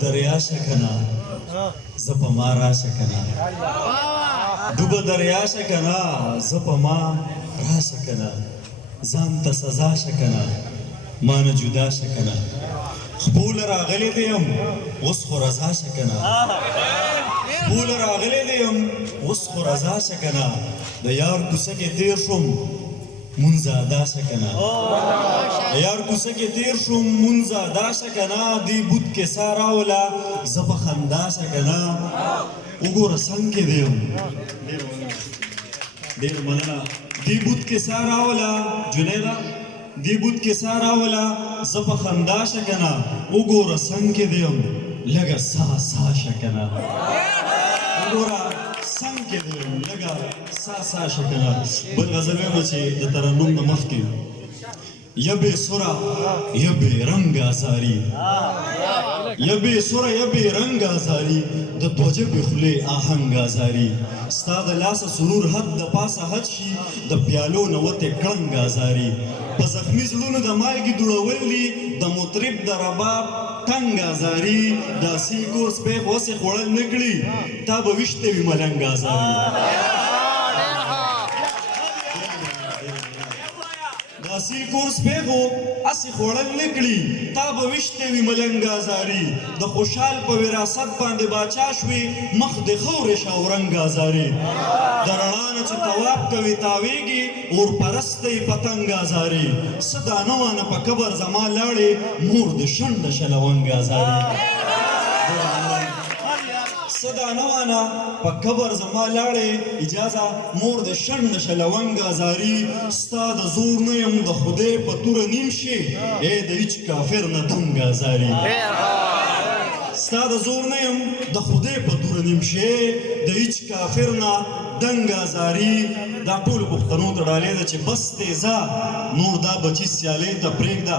دریا شکنا زپ ما را شکنا دوب دریا شکنا زپ ما را شکنا ځان ته سزا شکنا ما نه جدا شکنا خپول راغلی دیم اوس خو رضا شکنا خپول راغلی دیم اوس خو رضا شکنا د یار کوڅه کې تیر شوم مونځ ادا شکنا یار کوڅه کې تیر شوم مونځ ادا شکنا دی بوت کې سا راوله زه په خندا شکنا وګوره څنګ کې دیم ډېر مننه دی بوت کې سا راوله جنیده دی بوت کې سا راوله زه په خندا شکنا وګوره څنګ کې دیم لږه سا سا شکنا وګوره څنګ کې دیم لږه سا سا شکنا بل غزل وایم چې د ترنم نه مخکې یبې سوره یبې رنګ ازاري یبې سوره یبې رنګ ازاري د دوه ژبې خولې آهنګ ازاري ستا د لاسه سرور حد د پاسه حد شي د پیالو نه وتې کړنګ ازاري په زخمي زړونو د مالګې دوړول دي د مطرب د رباب ټنګ ازاري د اصیل کور سپی خو اوسې خوړل نه کړي تا به ویشته وي ملنګ ازاري د اصیل کور سپی خو اسې خوړل نه کړي تا به ویشته وي ملنګ ازاري د خوشحال په وراثت باندې باچا شوي مخ د خورې شاورنګ ازاري د رڼا نه چې طواف کوي تاویږي اور پرستی پتنګ ازاري څه دانه وانه په قبر زما لاړې مور د شنډه شلونګ ازاري صدانه وانا په قبر زما لاړې اجازه مور د شنډ شلونګ ازاري ستا د زور نه یم د خدای په توره نیم شي ای د هیچ کافر نه دنګ ازاري ستا د زور نه یم د خدای په توره نیم شي د هیچ کافر نه دنګ ازاري دا ټول پښتنو ته ډالۍ ده چې بس دی ځه نور دا بچي سیالۍ ته پرېږده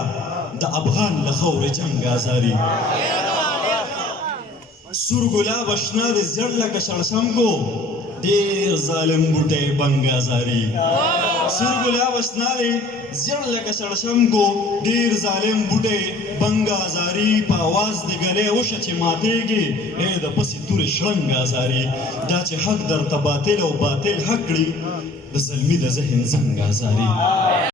د افغان له خاورې جنګ ازاري سور گلاب اشنا د زړ لکه شړشم کو ډېر ظالم بوټی بنګ ازاري سور گلاب اشنا د زړ لکه شړشم کو ډېر ظالم بوټی بنګ ازاري په اواز د ګلې وشه چې ماتېږي ای د پسې تورې شړنګ ازاري دا چې حق درته باطل او باطل حق کړي د زلمي د ذهن زنګ ازاري